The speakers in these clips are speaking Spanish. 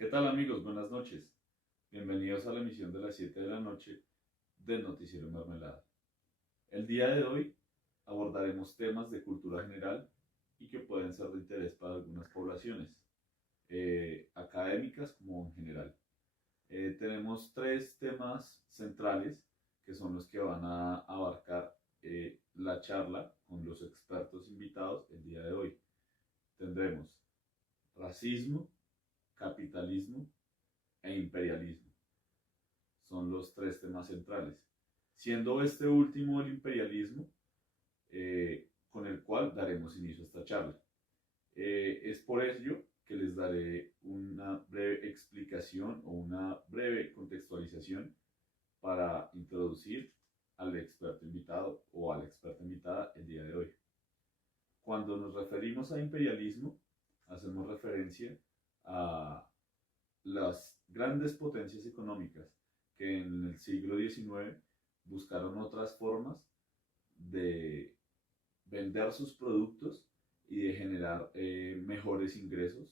¿Qué tal amigos? Buenas noches. Bienvenidos a la emisión de las 7 de la noche del Noticiero Mermelada. El día de hoy abordaremos temas de cultura general y que pueden ser de interés para algunas poblaciones, académicas como en general. Tenemos tres temas centrales que son los que van a abarcar la charla con los expertos invitados el día de hoy. Tendremos racismo, capitalismo e imperialismo. Son los tres temas centrales. Siendo este último el imperialismo, con el cual daremos inicio a esta charla. Es por ello que les daré una breve explicación o una breve contextualización para introducir al experto invitado o a la experta invitada el día de hoy. Cuando nos referimos a imperialismo, hacemos referencia a las grandes potencias económicas que en el siglo XIX buscaron otras formas de vender sus productos y de generar mejores ingresos,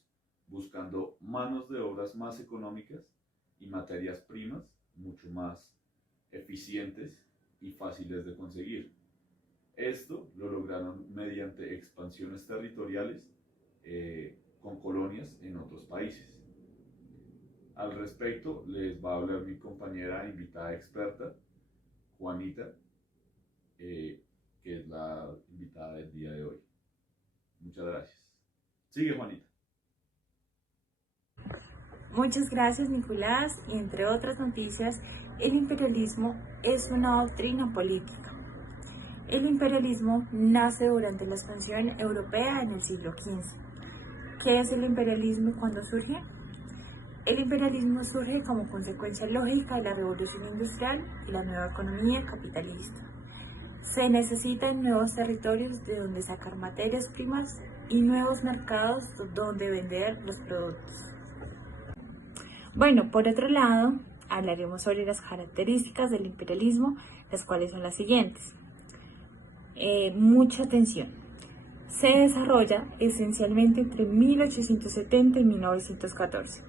buscando manos de obras más económicas y materias primas mucho más eficientes y fáciles de conseguir. Esto lo lograron mediante expansiones territoriales con colonias en otros países. Al respecto, les va a hablar mi compañera invitada experta, Juanita, que es la invitada del día de hoy. Muchas gracias. Sigue, Juanita. Muchas gracias, Nicolás. Y entre otras noticias, el imperialismo es una doctrina política. El imperialismo nace durante la expansión europea en el siglo XV. ¿Qué es el imperialismo y cuándo surge? El imperialismo surge como consecuencia lógica de la revolución industrial y la nueva economía capitalista. Se necesitan nuevos territorios de donde sacar materias primas y nuevos mercados donde vender los productos. Bueno, por otro lado, hablaremos sobre las características del imperialismo, las cuales son las siguientes. Mucha atención. Se desarrolla esencialmente entre 1870 y 1914.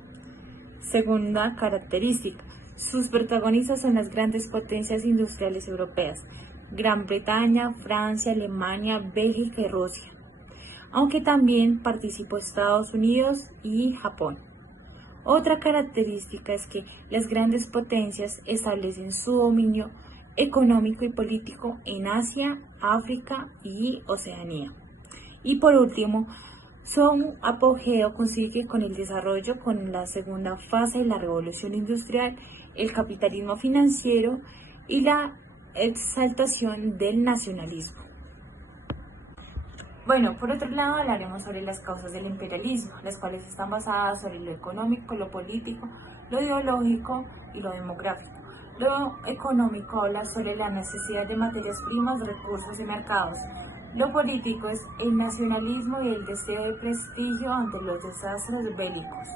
Segunda característica, sus protagonistas son las grandes potencias industriales europeas, Gran Bretaña, Francia, Alemania, Bélgica y Rusia, aunque también participó Estados Unidos y Japón. Otra característica es que las grandes potencias establecen su dominio económico y político en Asia, África y Oceanía. Y por último, su apogeo consigue con el desarrollo con la segunda fase de la revolución industrial, el capitalismo financiero y la exaltación del nacionalismo. Bueno, por otro lado hablaremos sobre las causas del imperialismo, las cuales están basadas sobre lo económico, lo político, lo ideológico y lo demográfico. Lo económico habla sobre la necesidad de materias primas, recursos y mercados. Lo político es el nacionalismo y el deseo de prestigio ante los desastres bélicos.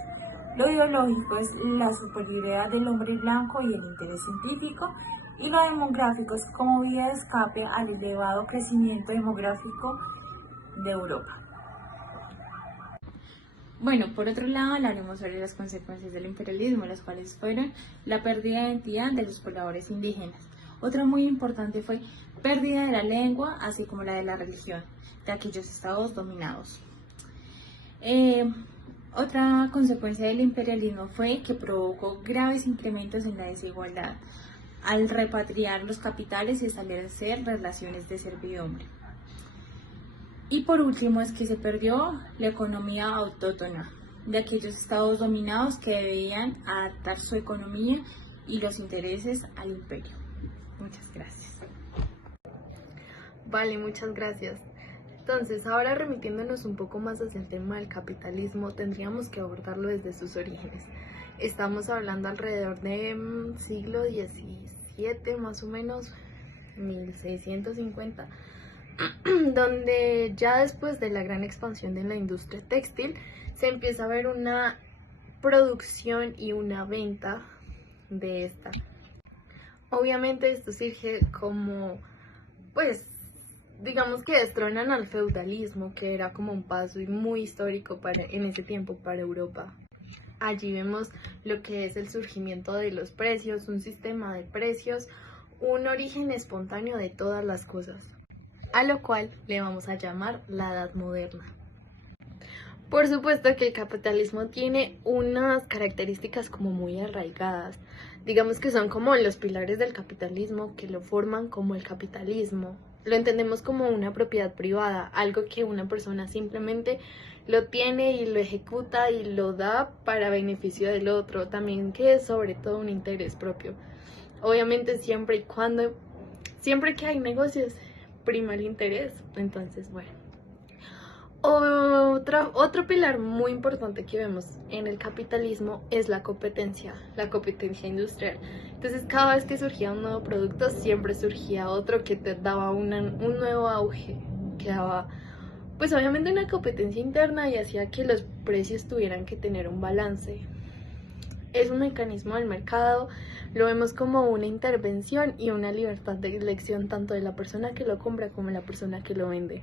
Lo ideológico es la superioridad del hombre blanco y el interés científico. Y lo demográfico es como vía de escape al elevado crecimiento demográfico de Europa. Bueno, por otro lado hablaremos sobre las consecuencias del imperialismo, las cuales fueron la pérdida de identidad de los pobladores indígenas. Otra muy importante fue pérdida de la lengua, así como la de la religión, de aquellos estados dominados. Otra consecuencia del imperialismo fue que provocó graves incrementos en la desigualdad, al repatriar los capitales y establecer relaciones de servidumbre. Y por último es que se perdió la economía autóctona de aquellos estados dominados que debían adaptar su economía y los intereses al imperio. Muchas gracias. Vale, muchas gracias. Entonces, ahora remitiéndonos un poco más hacia el tema del capitalismo, tendríamos que abordarlo desde sus orígenes. Estamos hablando alrededor de siglo XVII, más o menos, 1650, donde ya después de la gran expansión de la industria textil, se empieza a ver una producción y una venta de esta. Obviamente esto surge como, pues, digamos que destronan al feudalismo, que era como un paso muy histórico en ese tiempo para Europa. Allí vemos lo que es el surgimiento de los precios, un sistema de precios, un origen espontáneo de todas las cosas, a lo cual le vamos a llamar la Edad Moderna. Por supuesto que el capitalismo tiene unas características como muy arraigadas. Digamos que son como los pilares del capitalismo que lo forman como el capitalismo. Lo entendemos como una propiedad privada, algo que una persona simplemente lo tiene y lo ejecuta y lo da para beneficio del otro, también que es sobre todo un interés propio. Obviamente siempre que hay negocios, prima el interés, entonces bueno. Otro pilar muy importante que vemos en el capitalismo es la competencia industrial. Entonces cada vez que surgía un nuevo producto, siempre surgía otro que te daba un nuevo auge, que daba pues obviamente una competencia interna y hacía que los precios tuvieran que tener un balance. Es un mecanismo del mercado, lo vemos como una intervención y una libertad de elección tanto de la persona que lo compra como de la persona que lo vende.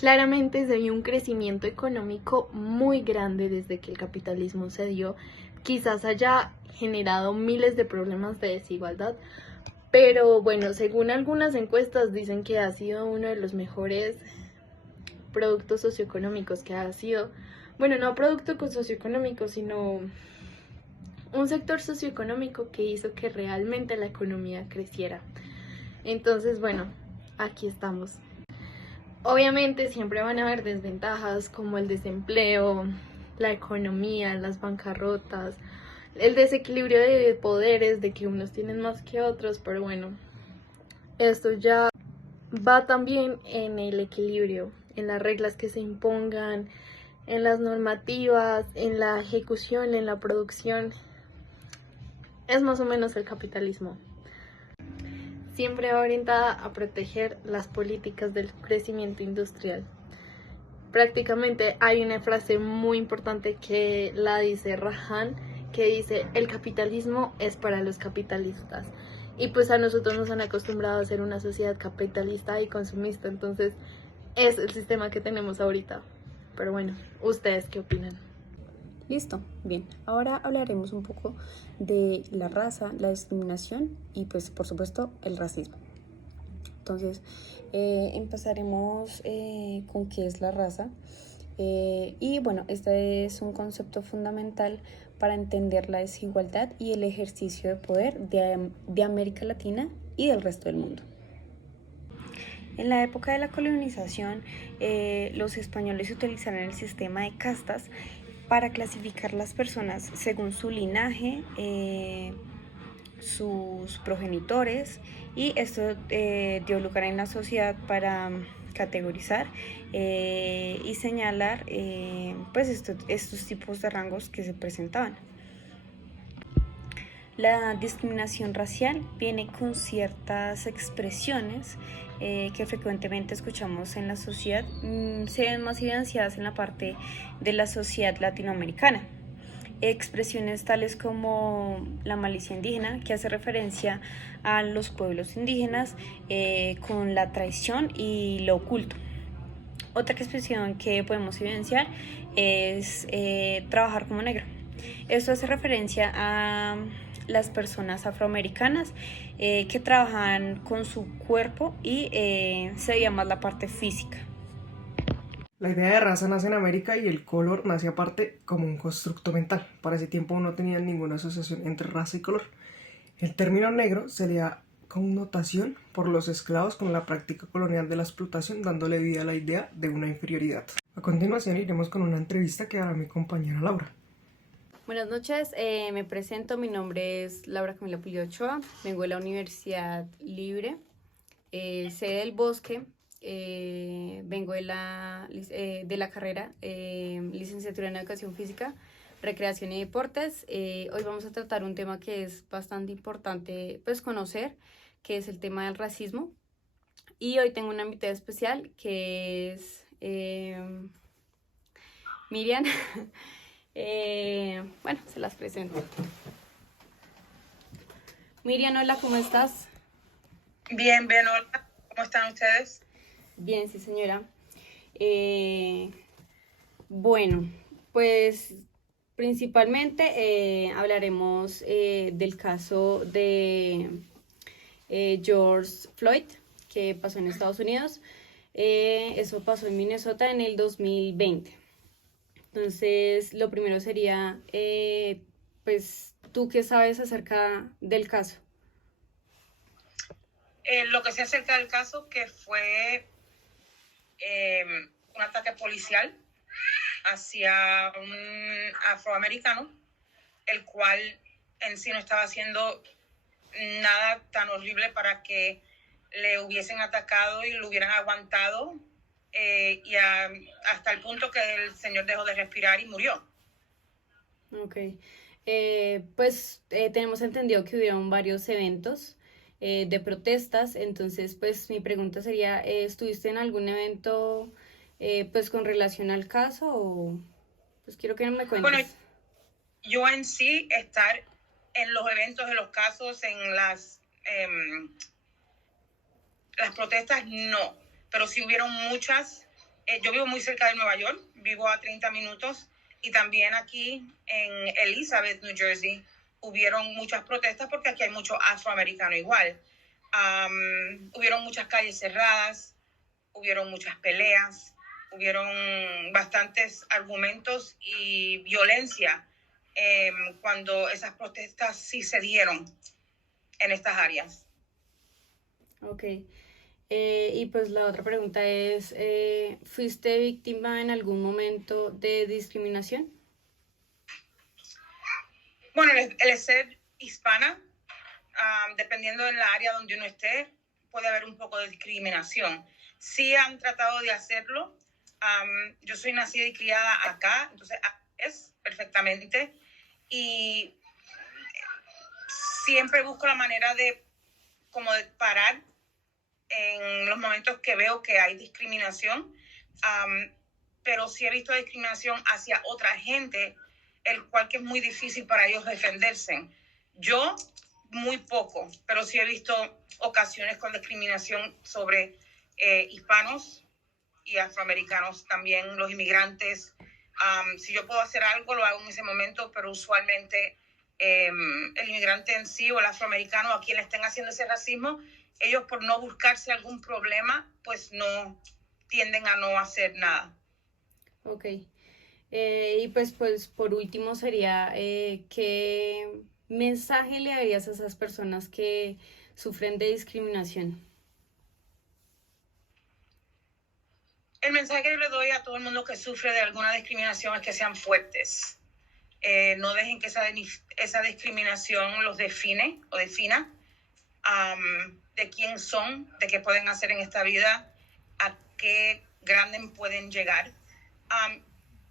Claramente se vio un crecimiento económico muy grande desde que el capitalismo se dio. Quizás haya generado miles de problemas de desigualdad, pero bueno, según algunas encuestas dicen que ha sido uno de los mejores productos socioeconómicos que ha sido, bueno, no producto socioeconómico, sino un sector socioeconómico que hizo que realmente la economía creciera. Entonces, bueno, aquí estamos. Obviamente siempre van a haber desventajas como el desempleo, la economía, las bancarrotas, el desequilibrio de poderes, de que unos tienen más que otros, pero bueno, esto ya va también en el equilibrio, en las reglas que se impongan, en las normativas, en la ejecución, en la producción. Es más o menos el capitalismo. Siempre va orientada a proteger las políticas del crecimiento industrial. Prácticamente hay una frase muy importante que la dice Rajan, que dice: el capitalismo es para los capitalistas. Y pues a nosotros nos han acostumbrado a ser una sociedad capitalista y consumista, entonces es el sistema que tenemos ahorita. Pero bueno, ¿ustedes qué opinan? Listo, bien. Ahora hablaremos un poco de la raza, la discriminación y pues por supuesto el racismo. Entonces empezaremos con qué es la raza. Y bueno, este es un concepto fundamental para entender la desigualdad y el ejercicio de poder de América Latina y del resto del mundo. En la época de la colonización, los españoles utilizaron el sistema de castas para clasificar las personas según su linaje, sus progenitores, y esto dio lugar en la sociedad para categorizar y señalar pues estos tipos de rangos que se presentaban. La discriminación racial viene con ciertas expresiones que frecuentemente escuchamos en la sociedad, se ven más evidenciadas en la parte de la sociedad latinoamericana. Expresiones tales como la malicia indígena, que hace referencia a los pueblos indígenas con la traición y lo oculto. Otra expresión que podemos evidenciar es trabajar como negro. Esto hace referencia a las personas afroamericanas que trabajan con su cuerpo y se veía más la parte física. La idea de raza nace en América y el color nace aparte como un constructo mental. Para ese tiempo no tenían ninguna asociación entre raza y color. El término negro se le da connotación por los esclavos con la práctica colonial de la explotación, dándole vida a la idea de una inferioridad. A continuación iremos con una entrevista que hará mi compañera Laura. Buenas noches, me presento, mi nombre es Laura Camila Pulido Ochoa, vengo de la Universidad Libre, sede del Bosque, vengo de la carrera Licenciatura en Educación Física, Recreación y Deportes. Hoy vamos a tratar un tema que es bastante importante pues conocer, que es el tema del racismo, y hoy tengo una invitada especial que es Miriam. Bueno, se las presento. Miriam, hola, ¿cómo estás? Bien, hola. ¿Cómo están ustedes? Bien, sí, señora. Bueno, pues Principalmente hablaremos del caso de George Floyd, que pasó en Estados Unidos. Eso pasó en Minnesota en el 2020. Entonces, lo primero sería, pues, ¿tú qué sabes acerca del caso? Lo que sé acerca del caso, que fue un ataque policial hacia un afroamericano, el cual en sí no estaba haciendo nada tan horrible para que le hubiesen atacado y lo hubieran aguantado hasta el punto que el señor dejó de respirar y murió. Ok. Pues tenemos entendido que hubieron varios eventos de protestas, entonces pues mi pregunta sería, ¿estuviste en algún evento pues con relación al caso o pues quiero que me cuentes? Bueno, yo en sí estar en los eventos, en los casos, en las protestas, no, pero sí hubieron muchas. Yo vivo muy cerca de Nueva York, vivo a 30 minutos, y también aquí en Elizabeth, New Jersey, hubieron muchas protestas porque aquí hay mucho afroamericano igual. Hubieron muchas calles cerradas, hubieron muchas peleas, hubieron bastantes argumentos y violencia cuando esas protestas sí se dieron en estas áreas. Ok. Y pues la otra pregunta es, ¿fuiste víctima en algún momento de discriminación? Bueno, el ser hispana, dependiendo en la área donde uno esté, puede haber un poco de discriminación. Sí han tratado de hacerlo. Yo soy nacida y criada acá, entonces es perfectamente. Y siempre busco la manera de parar en los momentos que veo que hay discriminación, pero sí he visto discriminación hacia otra gente, el cual que es muy difícil para ellos defenderse. Yo, muy poco, pero sí he visto ocasiones con discriminación sobre hispanos y afroamericanos, también los inmigrantes. Si yo puedo hacer algo, lo hago en ese momento, pero usualmente el inmigrante en sí o el afroamericano a quien le estén haciendo ese racismo, ellos por no buscarse algún problema, pues no tienden a no hacer nada. Ok. Y pues por último sería, ¿qué mensaje le darías a esas personas que sufren de discriminación? El mensaje que yo le doy a todo el mundo que sufre de alguna discriminación es que sean fuertes. No dejen que esa discriminación los define o defina de quién son, de qué pueden hacer en esta vida, a qué grandes pueden llegar.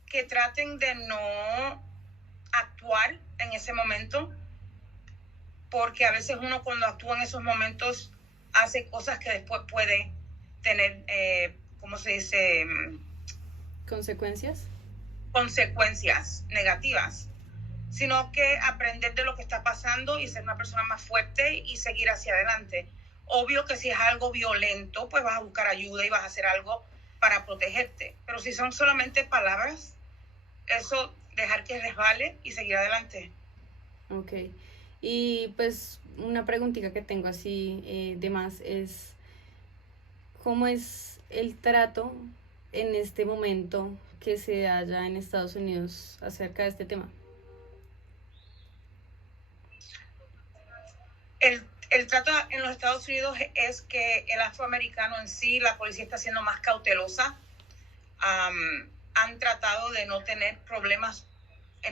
Que traten de no actuar en ese momento, porque a veces uno cuando actúa en esos momentos hace cosas que después puede tener, ¿cómo se dice? ¿Consecuencias? Consecuencias negativas, sino que aprender de lo que está pasando y ser una persona más fuerte y seguir hacia adelante. Obvio que si es algo violento, pues vas a buscar ayuda y vas a hacer algo para protegerte, pero si son solamente palabras, eso dejar que resbale y seguir adelante. Ok. Y pues una preguntita que tengo así de más es, ¿cómo es el trato en este momento que se da allá en Estados Unidos acerca de este tema? El trato en los Estados Unidos es que el afroamericano en sí, la policía está siendo más cautelosa. Han tratado de no tener problemas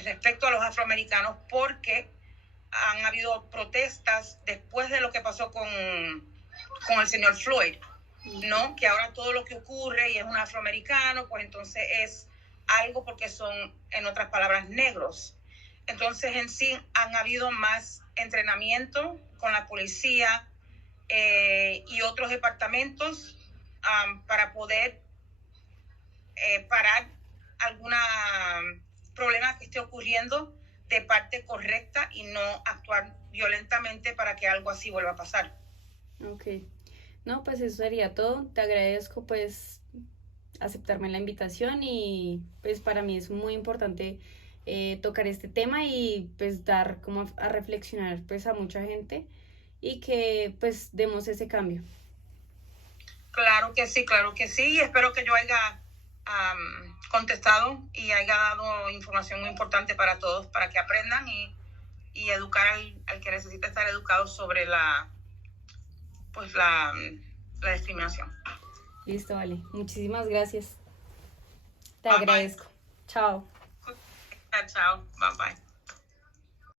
respecto a los afroamericanos porque han habido protestas después de lo que pasó con el señor Floyd, ¿no? Que ahora todo lo que ocurre y es un afroamericano, pues entonces es algo porque son, en otras palabras, negros. Entonces en sí han habido más entrenamiento con la policía y otros departamentos para poder parar algún problema que esté ocurriendo de parte correcta y no actuar violentamente para que algo así vuelva a pasar. Ok. No, pues eso sería todo. Te agradezco pues aceptarme la invitación y pues para mí es muy importante tocar este tema y pues dar como a reflexionar pues a mucha gente y que pues demos ese cambio. Claro que sí, y espero que yo haya contestado y haya dado información muy importante para todos, para que aprendan y educar al que necesita estar educado sobre la discriminación. Listo, vale. Muchísimas gracias. Te Bye, agradezco. Chao. Chao, bye bye.